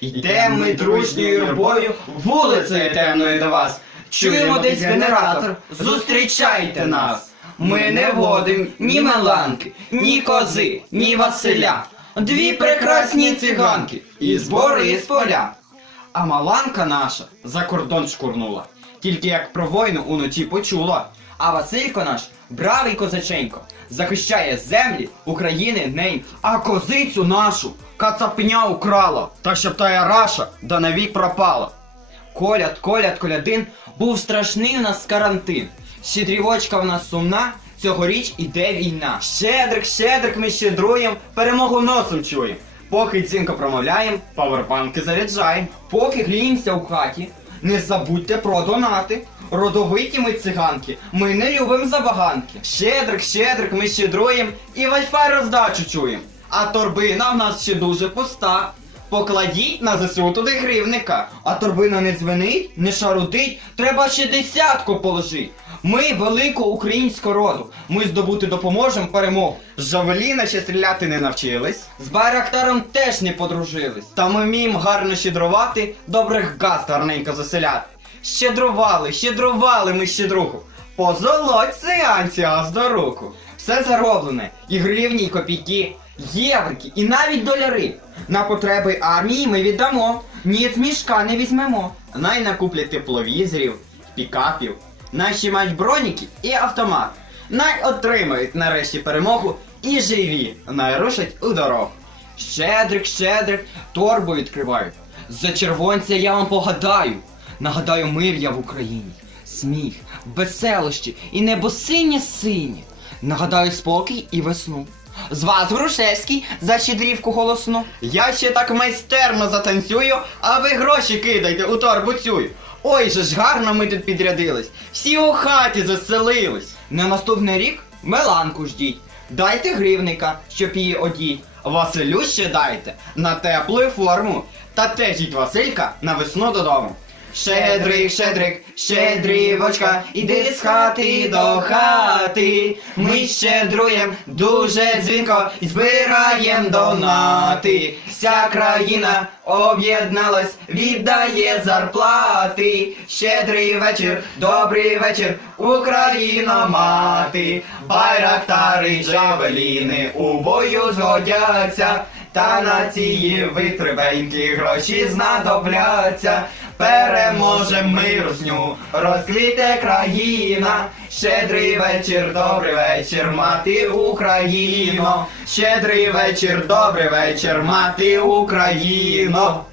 Йдемо ми дружньою юрбою вулицею темною до вас. Чуємо десь генератор, зустрічайте нас. Ми не водим ні Меланки, ні кози, ні Василя. Дві прекрасні циганки і збори із поля. А Маланка наша за кордон шкурнула. Тільки як про війну уночі почула. А Василько наш, бравий козаченько, захищає землі України нень, а козицю нашу кацапня украла, та щоб тая раша да навік пропала. Коляд, коляд, колядин, був страшний у нас карантин. Щедрівочка в нас сумна, цьогоріч іде війна. Щедрик, щедрик, ми щедруєм, перемогу носом чуєм. Поки дзвінко промовляєм, павербанки заряджаєм. Поки гріємося у хаті, не забудьте про донати. Родовиті ми циганки, ми не любим забаганки. Щедрик, щедрик, ми щедруєм і вайфай роздачу чуєм. А торбина в нас ще дуже пуста. Покладіть на ЗСУ туди гривника, а торбина не дзвенить, не шарудить, треба ще десятку положить. Ми великого українського роду. Ми здобути допоможемо перемогу. З Жавеліна ще стріляти не навчились. З Байрактаром теж не подружились. Та ми вміємо гарно щедрувати, добрих гаст гарненько заселяти. Щедрували, щедрували ми щедруху. Позолоть циганці аж до руку. Все зароблене, і гривні, і копійки, єврики, і навіть доляри. На потреби армії ми віддамо. Ні, з мішка не візьмемо. Най накуплять тепловізорів, пікапів, наші мають броніки і автомат. Най отримають нарешті перемогу і живі, най рушать у дорогу. Щедрик, щедрик, торбу відкривають. За червонця я вам погадаю. Нагадаю, мир я в Україні. Сміх, веселощі і небо синє. Нагадаю спокій і весну. З вас Грушевський за щедрівку голосну. Я ще так майстерно затанцюю, а ви гроші кидайте у торбу цюю. Ой же ж гарно ми тут підрядились. Всі у хаті заселились. На наступний рік Меланку ждіть. Дайте гривника, щоб її одіть. Василю ще дайте на теплу форму. Та теж їдь Василька на весну додому. Щедрик, щедрик, щедрівочка, іди з хати до хати. Ми щедруєм дуже дзвінко і збираєм донати. Вся країна об'єдналась, віддає зарплати. Щедрий вечір, добрий вечір, Україно мати. Байрактари, джавеліни у бою згодяться. Та на ці витривенькі гроші знадобляться. Переможем ми русню, розквіте країна. Щедрий вечір, добрий вечір, мати Україно. Щедрий вечір, добрий вечір, мати Україно.